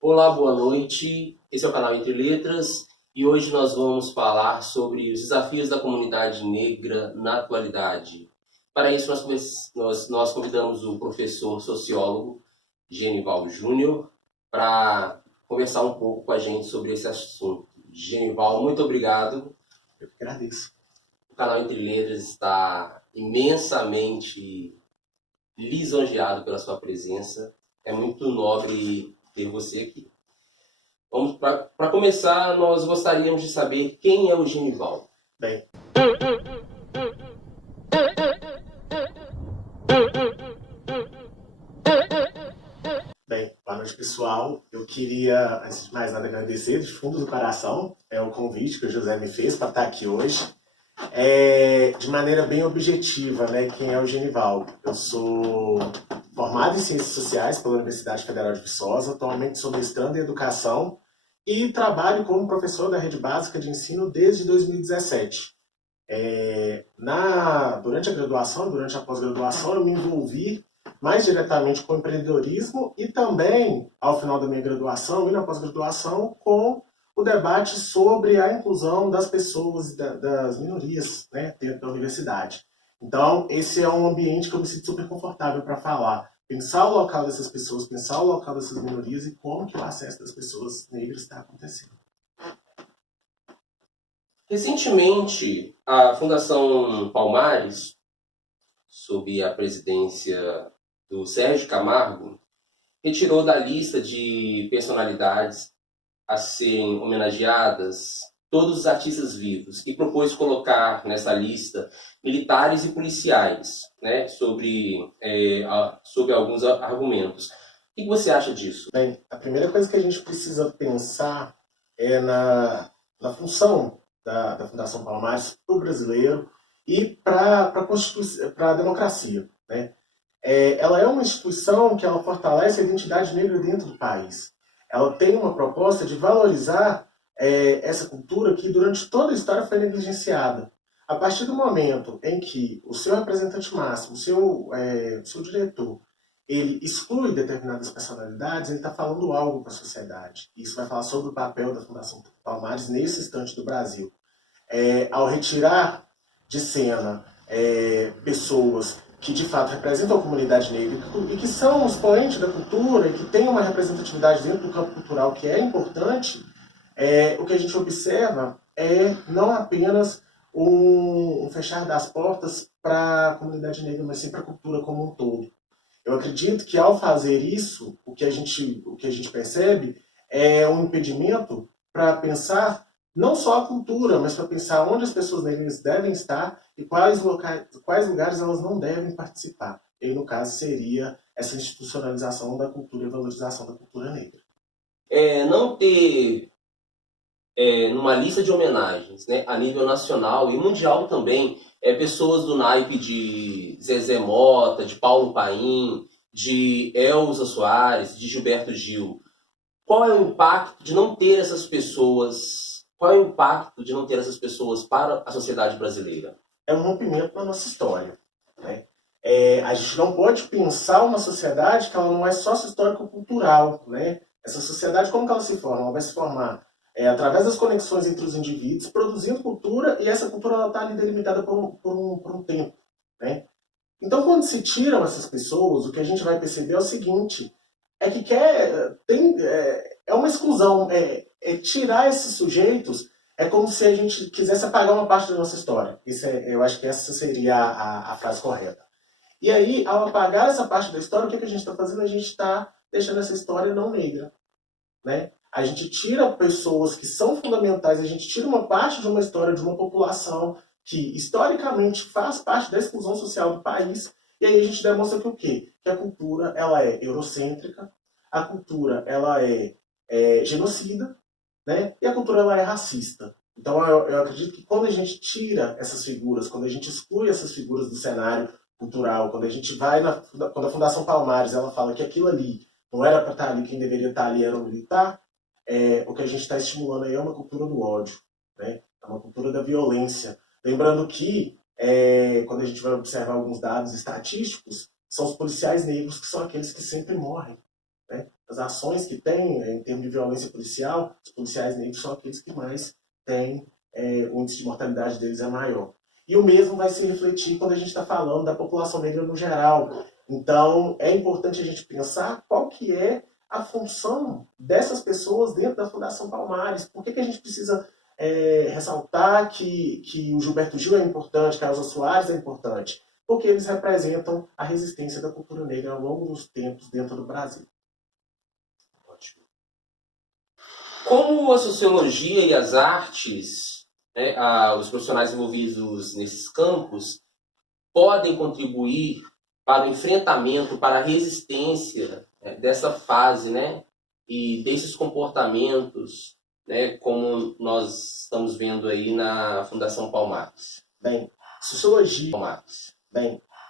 Olá, boa noite. Esse é o canal Entre Letras e hoje nós vamos falar sobre os desafios da comunidade negra na atualidade. Para isso, nós convidamos o professor sociólogo Genival Júnior para conversar um pouco com a gente sobre esse assunto. Genival, muito obrigado. Eu que agradeço. O canal Entre Letras está imensamente lisonjeado pela sua presença. É muito nobre ter você aqui. Vamos para começar, nós gostaríamos de saber quem é o Genival. Bem, boa noite, pessoal. Eu queria, antes de mais nada, agradecer de fundo do coração o convite que o José me fez para estar aqui hoje. De maneira bem objetiva, né, quem é o Genival. Eu sou formado em Ciências Sociais pela Universidade Federal de Viçosa, atualmente sou mestrando em Educação e trabalho como professor da rede básica de ensino desde 2017. Durante a graduação, durante a pós-graduação, eu me envolvi mais diretamente com o empreendedorismo e também, ao final da minha graduação e na pós-graduação, com o debate sobre a inclusão das pessoas, das minorias, né, dentro da universidade. Então, esse é um ambiente que eu me sinto super confortável para falar. Pensar o local dessas pessoas, pensar o local dessas minorias e como que o acesso das pessoas negras está acontecendo. Recentemente, a Fundação Palmares, sob a presidência do Sérgio Camargo, retirou da lista de personalidades a serem homenageadas todos os artistas vivos e propôs colocar nessa lista militares e policiais, né, sobre alguns argumentos. O que você acha disso? Bem, a primeira coisa que a gente precisa pensar é na função da Fundação Palmares para o brasileiro e para a democracia, né? Ela é uma instituição que ela fortalece a identidade negra dentro do país. Ela tem uma proposta de valorizar essa cultura que durante toda a história foi negligenciada. A partir do momento em que o seu representante máximo, o seu diretor, ele exclui determinadas personalidades, ele está falando algo para a sociedade. Isso vai falar sobre o papel da Fundação Palmares nesse instante do Brasil. Ao retirar de cena pessoas que de fato representam a comunidade negra e que são os expoentes da cultura e que têm uma representatividade dentro do campo cultural que é importante, o que a gente observa é não apenas um fechar das portas para a comunidade negra, mas sim para a cultura como um todo. Eu acredito que ao fazer isso, o que a gente percebe é um impedimento para pensar não só a cultura, mas para pensar onde as pessoas negras devem estar e quais lugares elas não devem participar. E no caso seria essa institucionalização da cultura e valorização da cultura negra. Não ter numa lista de homenagens, né, a nível nacional e mundial também, pessoas do naipe de Zezé Mota, de Paulo Paim, de Elza Soares, de Gilberto Gil. Qual é o impacto de não ter essas pessoas? Qual é o impacto de não ter essas pessoas para a sociedade brasileira? É um rompimento na nossa história, né? A gente não pode pensar uma sociedade que ela não é só histórico-cultural, né? Essa sociedade, como que ela se forma? Ela vai se formar através das conexões entre os indivíduos, produzindo cultura, e essa cultura está ali delimitada por um tempo, né? Então, quando se tiram essas pessoas, o que a gente vai perceber é o seguinte, é que é uma exclusão, tirar esses sujeitos é como se a gente quisesse apagar uma parte da nossa história. Eu acho que essa seria a frase correta. E aí, ao apagar essa parte da história, o que a gente está fazendo? A gente está deixando essa história não negra, né? A gente tira pessoas que são fundamentais, a gente tira uma parte de uma história, de uma população que historicamente faz parte da exclusão social do país, e aí a gente demonstra que o quê? Que a cultura ela é eurocêntrica, a cultura ela é genocida, né? E a cultura ela é racista. Então eu acredito que quando a gente tira essas figuras, quando a gente exclui essas figuras do cenário cultural, quando a gente vai quando a Fundação Palmares ela fala que aquilo ali não era para estar ali, quem deveria estar ali era o militar, o que a gente está estimulando aí é uma cultura do ódio, né? É uma cultura da violência. Lembrando que, quando a gente vai observar alguns dados estatísticos, são os policiais negros que são aqueles que sempre morrem, né? as ações que tem em termos de violência policial, os policiais negros são aqueles que mais têm, o índice de mortalidade deles é maior. E o mesmo vai se refletir quando a gente está falando da população negra no geral. Então, é importante a gente pensar qual que é a função dessas pessoas dentro da Fundação Palmares. Por que a gente precisa ressaltar que o Gilberto Gil é importante, que a Elza Soares é importante? Porque eles representam a resistência da cultura negra ao longo dos tempos dentro do Brasil. Ótimo. Como a sociologia e as artes, né, os profissionais envolvidos nesses campos, podem contribuir para o enfrentamento, para a resistência dessa fase, né, e desses comportamentos, né, como nós estamos vendo aí na Fundação Palmares?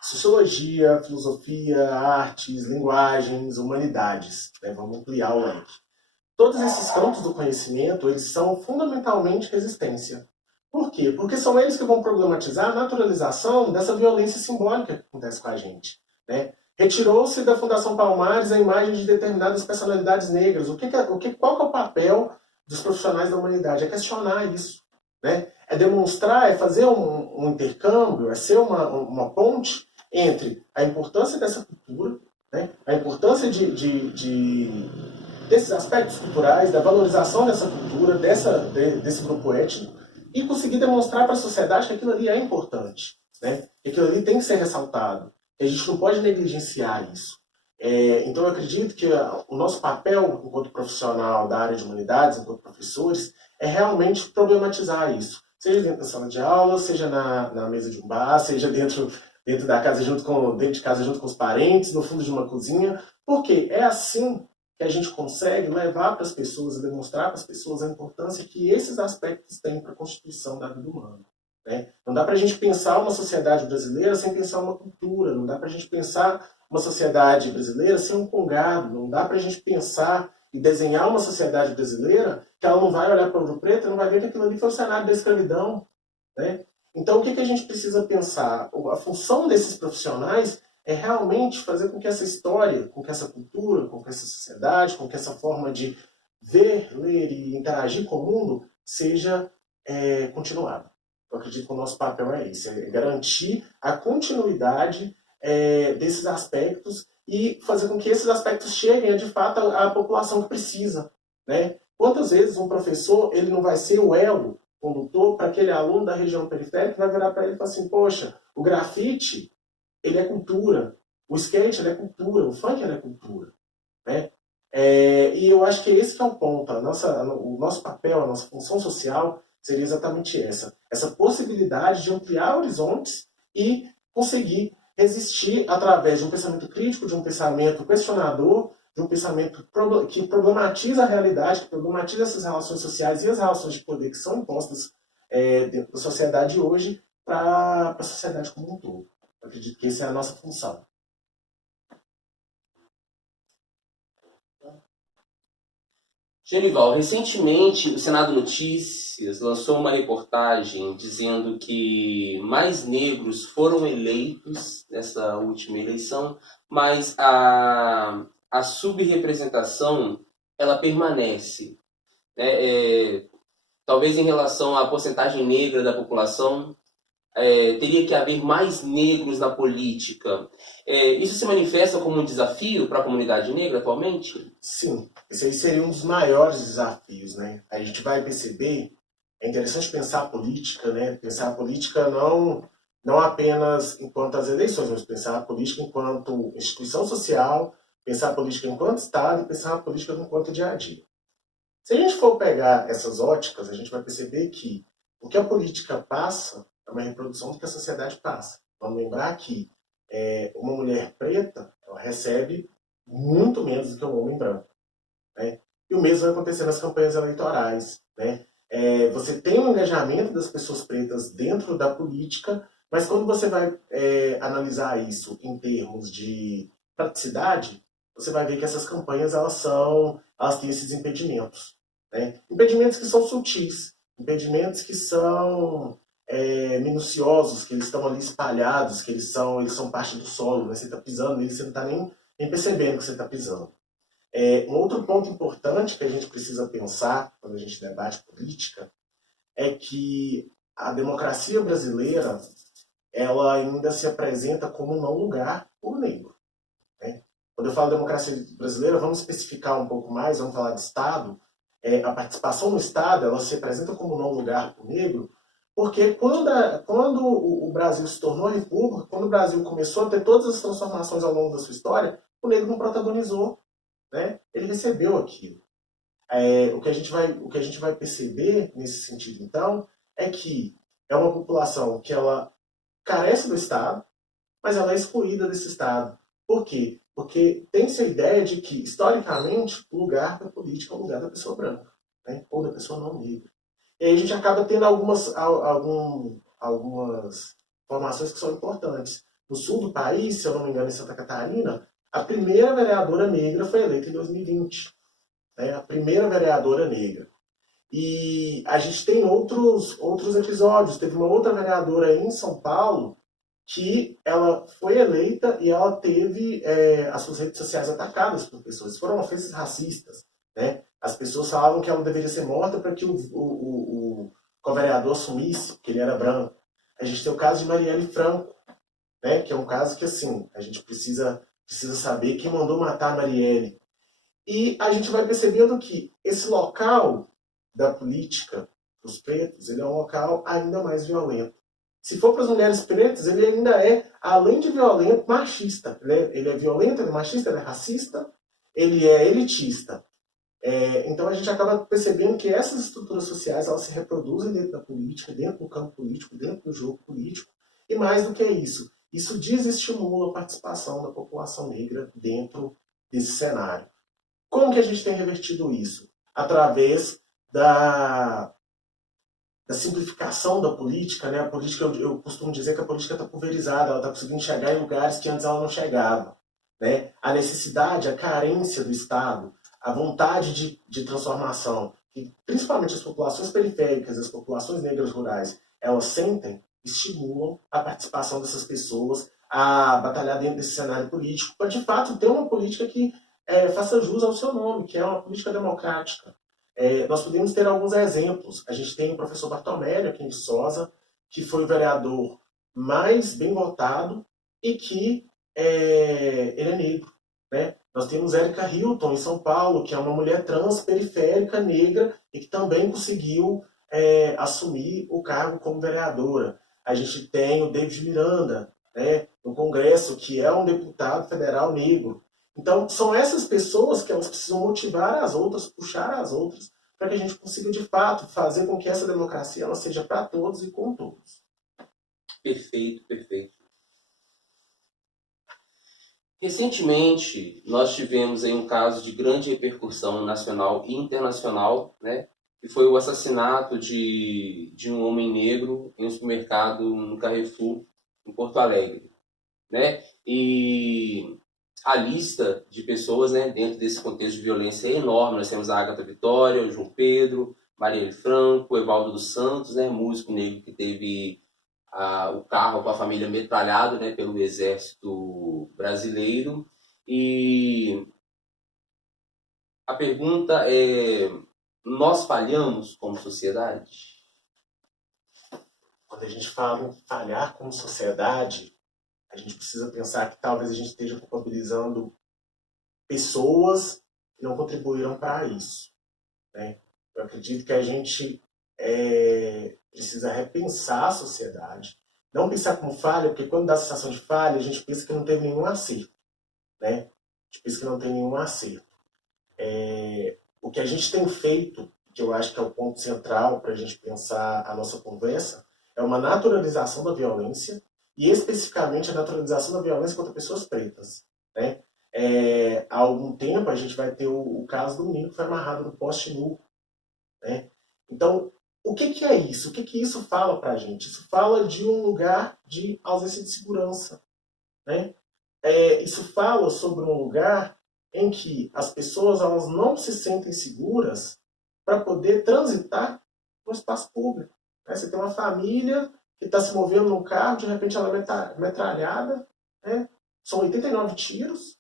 Sociologia, filosofia, artes, linguagens, humanidades, né, vamos ampliar o leque. Todos esses campos do conhecimento, eles são fundamentalmente resistência. Por quê? Porque são eles que vão problematizar a naturalização dessa violência simbólica que acontece com a gente, né? Retirou-se da Fundação Palmares a imagem de determinadas personalidades negras. Qual que é o papel dos profissionais da humanidade? É questionar isso, né? É demonstrar, é fazer um intercâmbio, é ser uma ponte entre a importância dessa cultura, né? A importância desses aspectos culturais, da valorização dessa cultura, desse grupo étnico, e conseguir demonstrar para a sociedade que aquilo ali é importante, né? Que aquilo ali tem que ser ressaltado. A gente não pode negligenciar isso. Então, eu acredito que o nosso papel, enquanto profissional da área de humanidades, enquanto professores, é realmente problematizar isso. Seja dentro da sala de aula, seja na mesa de um bar, seja dentro da casa dentro de casa junto com os parentes, no fundo de uma cozinha, porque é assim que a gente consegue levar para as pessoas e demonstrar para as pessoas a importância que esses aspectos têm para a constituição da vida humana. Né? Não dá para a gente pensar uma sociedade brasileira sem pensar uma cultura, não dá para a gente pensar uma sociedade brasileira sem um congado, não dá para a gente pensar e desenhar uma sociedade brasileira que ela não vai olhar para o Ouro Preto e não vai ver que aquilo ali foi o cenário da escravidão. Né? Então, o que a gente precisa pensar? A função desses profissionais é realmente fazer com que essa história, com que essa cultura, com que essa sociedade, com que essa forma de ver, ler e interagir com o mundo seja continuada. Eu acredito que o nosso papel é esse, é garantir a continuidade desses aspectos e fazer com que esses aspectos cheguem de fato à população que precisa. Né? Quantas vezes um professor ele não vai ser o elo condutor para aquele aluno da região periférica que vai virar para ele e falar assim, poxa, o grafite ele é cultura, o skate ele é cultura, o funk ele é cultura. Né? E eu acho que esse que é o ponto. O nosso papel, a nossa função social seria exatamente essa possibilidade de ampliar horizontes e conseguir resistir através de um pensamento crítico, de um pensamento questionador, de um pensamento que problematiza a realidade, que problematiza essas relações sociais e as relações de poder que são impostas dentro da sociedade hoje para a sociedade como um todo. Eu acredito que essa é a nossa função. Genival, recentemente o Senado Notícias lançou uma reportagem dizendo que mais negros foram eleitos nessa última eleição, mas a subrepresentação ela permanece. Né? Talvez em relação à porcentagem negra da população, teria que haver mais negros na política. Isso se manifesta como um desafio para a comunidade negra atualmente? Sim, esse aí seria um dos maiores desafios. Né? A gente vai perceber, é interessante pensar a política, né? Pensar a política não apenas enquanto as eleições, mas pensar a política enquanto instituição social, pensar a política enquanto Estado e pensar a política enquanto dia a dia. Se a gente for pegar essas óticas, a gente vai perceber que o que a política passa é uma reprodução do que a sociedade passa. Vamos lembrar que uma mulher preta ela recebe muito menos do que um homem branco. Né? E o mesmo vai acontecer nas campanhas eleitorais. Né? Você tem um engajamento das pessoas pretas dentro da política, mas quando você vai analisar isso em termos de praticidade, você vai ver que essas campanhas elas têm esses impedimentos. Né? Impedimentos que são sutis, impedimentos que são minuciosos, que eles estão ali espalhados, que eles são parte do solo, né? Você está pisando neles, você não está nem percebendo que você está pisando. Um outro ponto importante que a gente precisa pensar quando a gente debate política é que a democracia brasileira ela ainda se apresenta como um não lugar por negro. Né? Quando eu falo democracia brasileira, vamos especificar um pouco mais, vamos falar de Estado. A participação no Estado ela se apresenta como um não lugar por negro, porque quando o Brasil se tornou república, quando o Brasil começou a ter todas as transformações ao longo da sua história, o negro não protagonizou, né? Ele recebeu aquilo. O que a gente vai perceber nesse sentido, então, é que é uma população que ela carece do Estado, mas ela é excluída desse Estado. Por quê? Porque tem-se a ideia de que, historicamente, o lugar da política é o lugar da pessoa branca, né? Ou da pessoa não negra. E aí a gente acaba tendo algumas informações que são importantes. No sul do país, se eu não me engano, em Santa Catarina, a primeira vereadora negra foi eleita em 2020. Né? A primeira vereadora negra. E a gente tem outros episódios. Teve uma outra vereadora em São Paulo que ela foi eleita e ela teve as suas redes sociais atacadas por pessoas. Foram ofensas racistas. Né? As pessoas falavam que ela deveria ser morta para que o vereador assumisse, porque ele era branco. A gente tem o caso de Marielle Franco, né? Que é um caso que, assim, a gente precisa saber quem mandou matar a Marielle. E a gente vai percebendo que esse local da política para os pretos, ele é um local ainda mais violento. Se for para as mulheres pretas, ele ainda é, além de violento, machista. Ele é violento, ele é machista, ele é racista, ele é elitista. Então a gente acaba percebendo que essas estruturas sociais elas se reproduzem dentro da política, dentro do campo político, dentro do jogo político. E mais do que isso desestimula a participação da população negra dentro desse cenário. Como que a gente tem revertido isso? Através da simplificação da política. Né? A política, eu costumo dizer que a política está pulverizada, ela está conseguindo chegar em lugares que antes ela não chegava. Né? A necessidade, a carência do Estado, a vontade de transformação, que principalmente as populações periféricas, as populações negras rurais, elas sentem, estimulam a participação dessas pessoas a batalhar dentro desse cenário político, para de fato ter uma política que faça jus ao seu nome, que é uma política democrática. Nós podemos ter alguns exemplos. A gente tem o professor Bartolomeu aqui em Viçosa, que foi o vereador mais bem votado e que ele é negro. Né? Nós temos Érica Hilton, em São Paulo, que é uma mulher trans, periférica, negra, e que também conseguiu assumir o cargo como vereadora. A gente tem o David Miranda, né, no Congresso, que é um deputado federal negro. Então, são essas pessoas que elas precisam motivar as outras, puxar as outras, para que a gente consiga, de fato, fazer com que essa democracia ela seja para todos e com todos. Perfeito, perfeito. Recentemente, nós tivemos aí um caso de grande repercussão nacional e internacional, né, que foi o assassinato de um homem negro em um supermercado no Carrefour, em Porto Alegre. Né? E a lista de pessoas, né, dentro desse contexto de violência é enorme. Nós temos a Agatha Vitória, o João Pedro, Marielle Franco, o Evaldo dos Santos, né, músico negro que teve o carro com a família metralhado, né, pelo exército brasileiro. E a pergunta é: nós falhamos como sociedade? Quando a gente fala em falhar como sociedade, a gente precisa pensar que talvez a gente esteja culpabilizando pessoas que não contribuíram para isso. Né? Eu acredito que a gente precisa repensar a sociedade. Não pensar como falha, porque quando dá a sensação de falha, a gente pensa que não teve nenhum acerto. Né? A gente pensa que não tem nenhum acerto. O que a gente tem feito, que eu acho que é o ponto central para a gente pensar a nossa conversa, é uma naturalização da violência, e especificamente a naturalização da violência contra pessoas pretas. Né? Há algum tempo a gente vai ter o caso do menino que foi amarrado no poste nu. Né? Então, o que é isso? O que isso fala para a gente? Isso fala de um lugar de ausência de segurança. Né? Isso fala sobre um lugar em que as pessoas elas não se sentem seguras para poder transitar no espaço público. Né? Você tem uma família que está se movendo num carro, de repente ela é metralhada, né? São 89 tiros.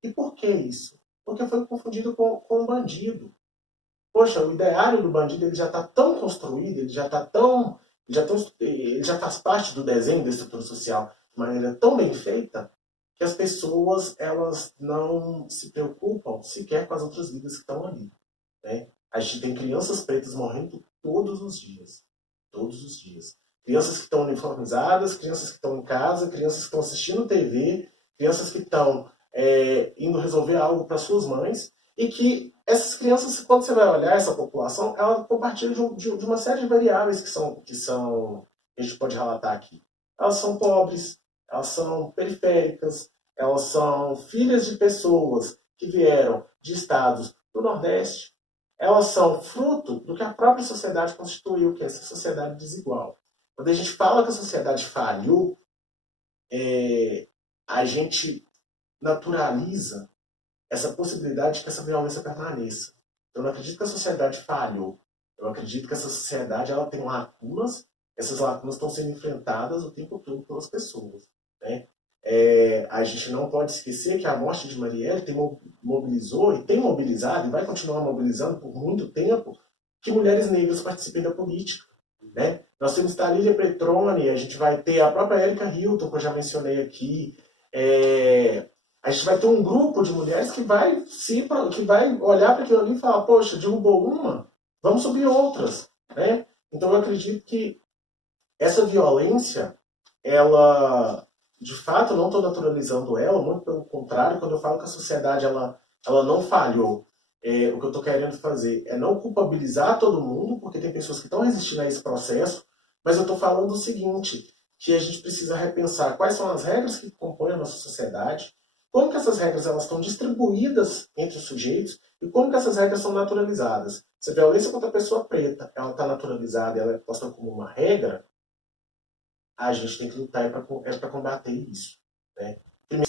E por que isso? porque foi confundido com um bandido. Poxa, o ideário do bandido ele já está tão construído, ele já faz parte do desenho da estrutura social de maneira tão bem feita que as pessoas elas não se preocupam sequer com as outras vidas que estão ali. Né? A gente tem crianças pretas morrendo todos os dias. Todos os dias. Crianças que estão uniformizadas, crianças que estão em casa, crianças que estão assistindo TV, crianças que estão indo resolver algo para suas mães, e que essas crianças, quando você vai olhar essa população, ela compartilha de uma série de variáveis que a gente pode relatar aqui. Elas são pobres, elas são periféricas, elas são filhas de pessoas que vieram de estados do Nordeste, elas são fruto do que a própria sociedade constituiu, que é essa sociedade desigual. Quando a gente fala que a sociedade falhou, a gente naturaliza essa possibilidade de que essa violência permaneça. Eu não acredito que a sociedade falhou. Eu acredito que essa sociedade ela tem lacunas, essas lacunas estão sendo enfrentadas o tempo todo pelas pessoas. Né? A gente não pode esquecer que a morte de Marielle mobilizou e tem mobilizado e vai continuar mobilizando por muito tempo que mulheres negras participem da política. Né? Nós temos Thalília Petroni, a gente vai ter a própria Érica Hilton, que eu já mencionei aqui. A gente vai ter um grupo de mulheres que vai olhar para aquilo ali e falar, poxa, derrubou uma, vamos subir outras. Né? Então eu acredito que essa violência, ela, de fato, eu não estou naturalizando ela, muito pelo contrário, quando eu falo que a sociedade ela não falhou, o que eu estou querendo fazer é não culpabilizar todo mundo, porque tem pessoas que estão resistindo a esse processo, mas eu estou falando o seguinte, que a gente precisa repensar quais são as regras que compõem a nossa sociedade, como que essas regras elas estão distribuídas entre os sujeitos e como que essas regras são naturalizadas. Se a violência contra a pessoa preta ela está naturalizada, ela é posta como uma regra, a gente tem que lutar para combater isso. Né?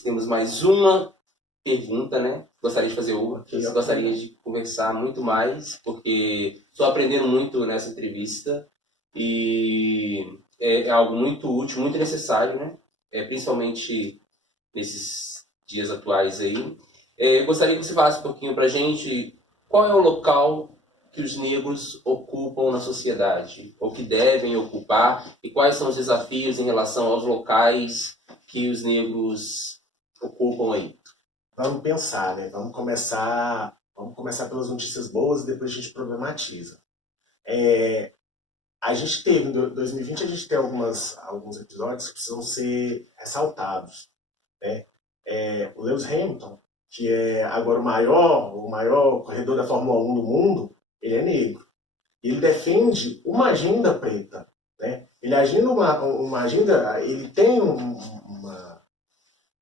Temos mais uma pergunta, né? Gostaria de fazer uma. Eu gostaria de conversar muito mais, porque estou aprendendo muito nessa entrevista e é algo muito útil, muito necessário, né? Principalmente nesses dias atuais aí. Eu gostaria que você falasse um pouquinho para a gente qual é o local que os negros ocupam na sociedade, ou que devem ocupar, e quais são os desafios em relação aos locais que os negros ocupam aí. Vamos pensar, né? Vamos começar pelas notícias boas e depois a gente problematiza. A gente teve, em 2020, a gente tem alguns episódios que precisam ser ressaltados. Né? O Lewis Hamilton, que é agora o maior corredor da Fórmula 1 do mundo, ele é negro. Ele defende uma agenda preta. Né? Ele tem uma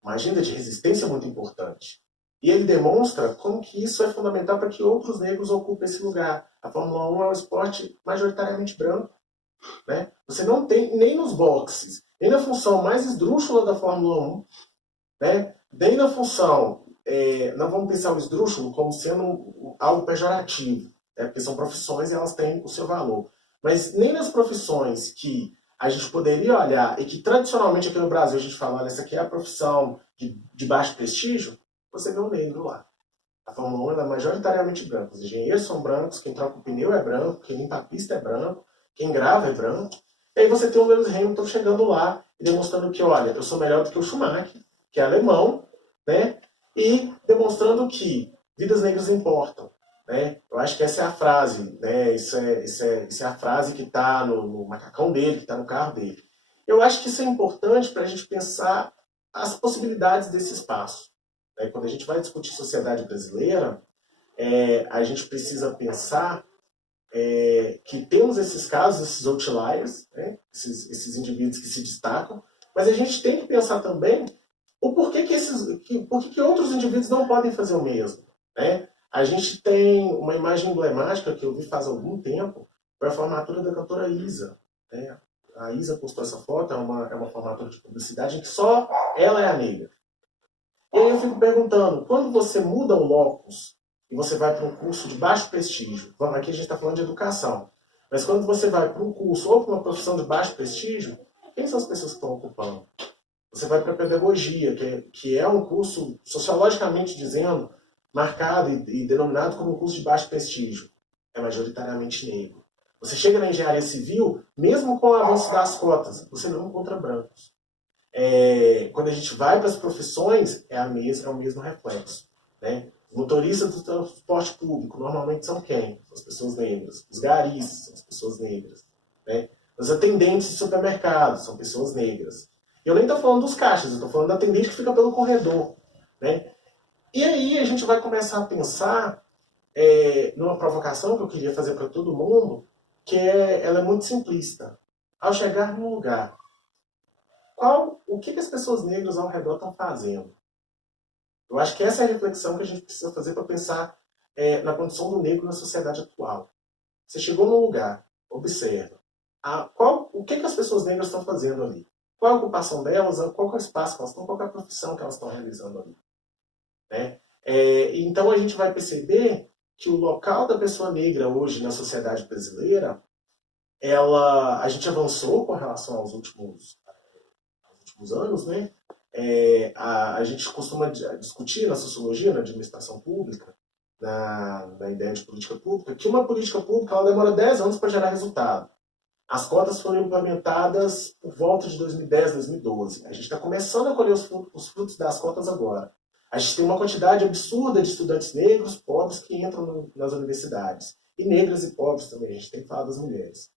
agenda de resistência muito importante. E ele demonstra como que isso é fundamental para que outros negros ocupem esse lugar. A Fórmula 1 é um esporte majoritariamente branco. Né? Você não tem, nem nos boxes, nem na função mais esdrúxula da Fórmula 1, né? Nem na função, não vamos pensar o esdrúxulo como sendo algo pejorativo, né? Porque são profissões e elas têm o seu valor. Mas nem nas profissões que a gente poderia olhar e que tradicionalmente aqui no Brasil a gente fala, olha, essa aqui é a profissão de baixo prestígio, você vê um negro lá. A Fórmula 1 é majoritariamente branca. Os engenheiros são brancos, quem troca o pneu é branco, quem limpa a pista é branco, quem grava é branco. E aí você tem o Lewis Hamilton chegando lá e demonstrando que, olha, eu sou melhor do que o Schumacher, que é alemão, né? E demonstrando que vidas negras importam. Né? Eu acho que essa é a frase, né? Isso é a frase que está no macacão dele, que está no carro dele. Eu acho que isso é importante para a gente pensar as possibilidades desse espaço. Né? Quando a gente vai discutir sociedade brasileira, a gente precisa pensar que temos esses casos, esses outliers, né? esses indivíduos que se destacam, mas a gente tem que pensar também o porquê que outros indivíduos não podem fazer o mesmo. Né? A gente tem uma imagem emblemática que eu vi faz algum tempo, foi a formatura da cantora Isa. Né? A Isa postou essa foto, é uma formatura de publicidade em que só ela é a negra. E aí eu fico perguntando, quando você muda o locus e você vai para um curso de baixo prestígio, aqui a gente está falando de educação, mas quando você vai para um curso ou para uma profissão de baixo prestígio, quem são as pessoas que estão ocupando? Você vai para a pedagogia, que é um curso, sociologicamente dizendo, marcado e denominado como um curso de baixo prestígio, é majoritariamente negro. Você chega na engenharia civil, mesmo com o avanço das cotas, você não encontra brancos. Quando a gente vai para as profissões, é o mesmo reflexo. Né? Os motoristas do transporte público normalmente são quem? São as pessoas negras. Os garis são as pessoas negras. Né? Os atendentes de supermercados são pessoas negras. Eu nem estou falando dos caixas, eu estou falando da atendente que fica pelo corredor. Né? E aí a gente vai começar a pensar numa provocação que eu queria fazer para todo mundo, que ela é muito simplista. Ao chegar num lugar, o que as pessoas negras ao redor estão fazendo? Eu acho que essa é a reflexão que a gente precisa fazer para pensar na condição do negro na sociedade atual. Você chegou num lugar, observa. O que as pessoas negras estão fazendo ali? Qual a ocupação delas? Qual é o espaço que elas estão? Qual é a profissão que elas estão realizando ali? Né? Então a gente vai perceber que o local da pessoa negra hoje na sociedade brasileira, a gente avançou com relação aos últimos anos, né? A gente costuma discutir na sociologia, na administração pública, na ideia de política pública, que uma política pública ela demora 10 anos para gerar resultado. As cotas foram implementadas por volta de 2010, 2012. A gente está começando a colher os frutos das cotas agora. A gente tem uma quantidade absurda de estudantes negros, pobres, que entram nas universidades. E negras e pobres também, a gente tem que falar das mulheres.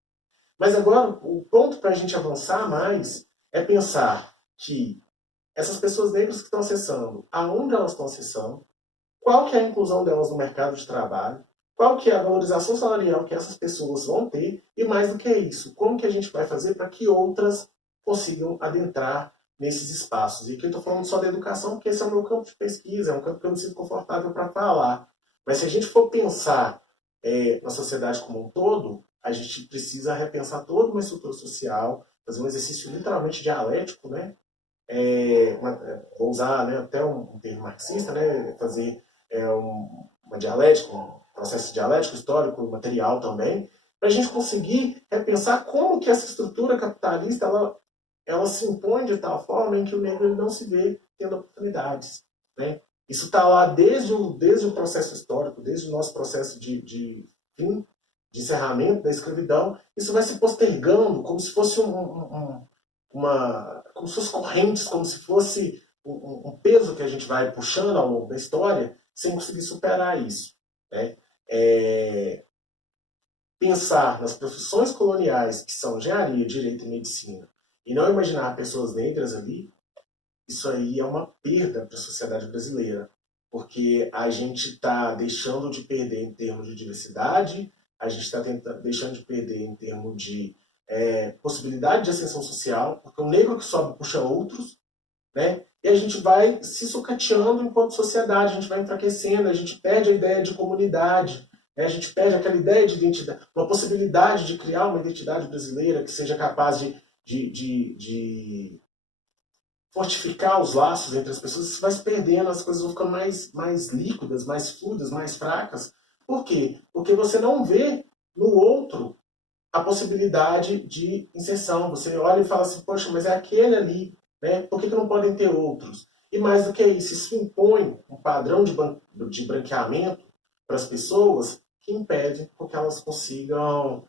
Mas agora, o ponto para a gente avançar mais é pensar que essas pessoas negras que estão acessando, aonde elas estão acessando, qual que é a inclusão delas no mercado de trabalho, qual que é a valorização salarial que essas pessoas vão ter, e mais do que isso, como que a gente vai fazer para que outras consigam adentrar nesses espaços. E aqui eu estou falando só da educação, porque esse é o meu campo de pesquisa, é um campo que eu me sinto confortável para falar. Mas se a gente for pensar na sociedade como um todo, a gente precisa repensar toda uma estrutura social, fazer um exercício literalmente dialético, né? Vou usar, né, até um termo marxista, né, fazer uma dialética, um processo dialético, histórico, material também, para a gente conseguir repensar como que essa estrutura capitalista ela se impõe de tal forma em que o negro ele não se vê tendo oportunidades. Né? Isso está lá desde o processo histórico, desde o nosso processo de encerramento da escravidão. Isso vai se postergando como se fosse como se fossem correntes, como se fosse um peso que a gente vai puxando ao longo da história, sem conseguir superar isso. Né? Pensar nas profissões coloniais, que são engenharia, direito e medicina, e não imaginar pessoas negras ali, isso aí é uma perda para a sociedade brasileira, porque a gente está deixando de perder em termos de diversidade, a gente está deixando de perder em termos de possibilidade de ascensão social, porque o negro que sobe puxa outros, né? E a gente vai se sucateando enquanto sociedade, a gente vai enfraquecendo, a gente perde a ideia de comunidade, né? A gente perde aquela ideia de identidade, uma possibilidade de criar uma identidade brasileira que seja capaz de fortificar os laços entre as pessoas. Isso vai se perdendo, as coisas vão ficando mais líquidas, mais fluidas, mais fracas. Por quê? Porque você não vê no outro a possibilidade de inserção. Você olha e fala assim, poxa, mas é aquele ali, né? Por que não podem ter outros? E mais do que isso impõe um padrão de branqueamento para as pessoas que impede que elas consigam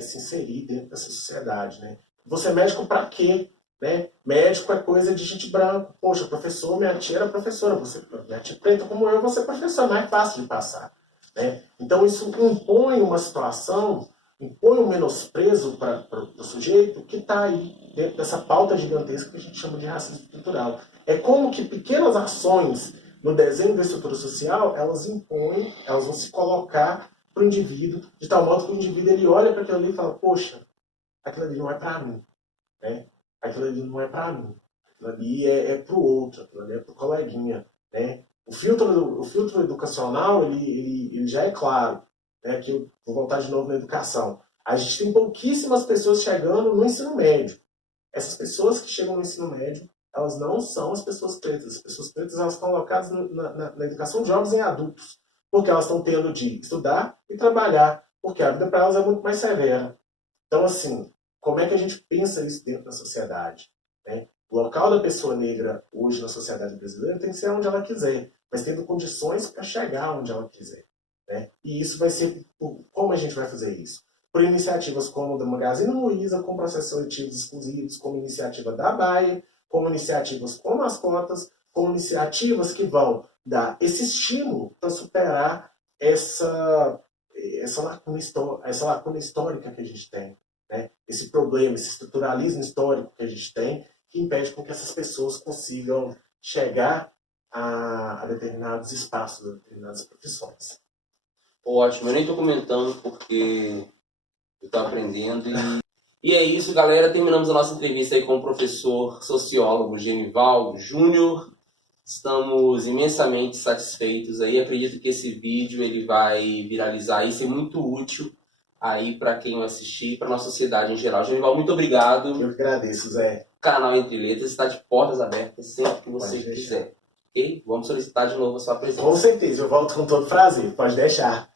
se inserir dentro dessa sociedade. Né? Você é médico para quê? Né? Médico é coisa de gente branca. Poxa, professor, minha tia era professora. Minha tia preta como eu, você é professor, não é fácil de passar. Né? Então isso impõe uma situação, impõe um menosprezo para o sujeito que está aí dentro dessa pauta gigantesca que a gente chama de racismo estrutural. É como que pequenas ações no desenho da estrutura social, elas impõem, elas vão se colocar para o indivíduo, de tal modo que o indivíduo ele olha para aquilo ali e fala, poxa, aquilo ali não é para mim. Né? Aquilo ali não é para mim. Aquilo ali é para o outro, aquilo ali é para o coleguinha. Né? O filtro educacional ele já é claro. Né? Aqui eu vou voltar de novo na educação. A gente tem pouquíssimas pessoas chegando no ensino médio. Essas pessoas que chegam no ensino médio, elas não são as pessoas pretas. As pessoas pretas elas estão alocadas na educação de jovens e adultos. Porque elas estão tendo de estudar e trabalhar. Porque a vida para elas é muito mais severa. Então, assim, como é que a gente pensa isso dentro da sociedade? Né? O local da pessoa negra hoje na sociedade brasileira tem que ser onde ela quiser. mas tendo condições para chegar onde ela quiser. Né? E isso vai ser, como a gente vai fazer isso? Por iniciativas como da Magazine Luiza, com processos seletivos exclusivos, como iniciativa da Bayer, como iniciativas como as cotas, como iniciativas que vão dar esse estímulo para superar essa lacuna histórica que a gente tem, né? Esse problema, esse estruturalismo histórico que a gente tem, que impede com que essas pessoas consigam chegar a determinados espaços, a determinadas profissões. Ótimo, eu nem estou comentando porque eu estou aprendendo. E é isso, galera. Terminamos a nossa entrevista aí com o professor sociólogo Genivaldo Júnior. Estamos imensamente satisfeitos aí. Acredito que esse vídeo ele vai viralizar e ser muito útil aí para quem o assistir, para a nossa sociedade em geral. Genivaldo, muito obrigado. Eu que agradeço, Zé. O canal Entre Letras está de portas abertas sempre que você quiser. Ok? Vamos solicitar de novo a sua presença. Com certeza, eu volto com todo prazer. Pode deixar.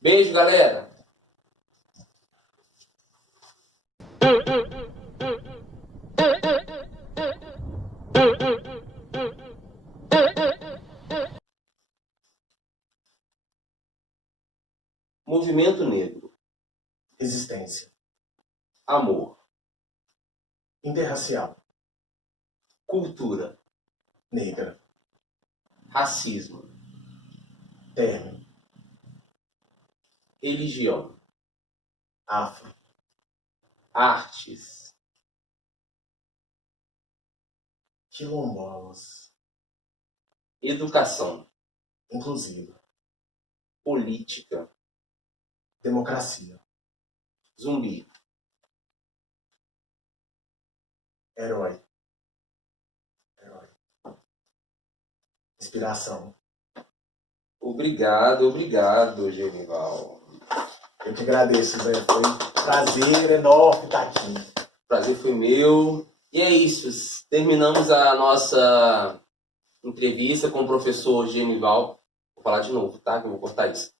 Beijo, galera! Movimento negro. Resistência. Amor. Interracial. Cultura. Negra. Racismo. Término. Religião. Afro. Artes. Quilombolas. Educação. Inclusiva. Política. Democracia. Zumbi. Herói. Inspiração. Obrigado, Genival. Eu que agradeço, Zé. Foi um prazer enorme estar aqui. O prazer foi meu. E é isso. Terminamos a nossa entrevista com o professor Genival. Vou falar de novo, tá? Que eu vou cortar isso.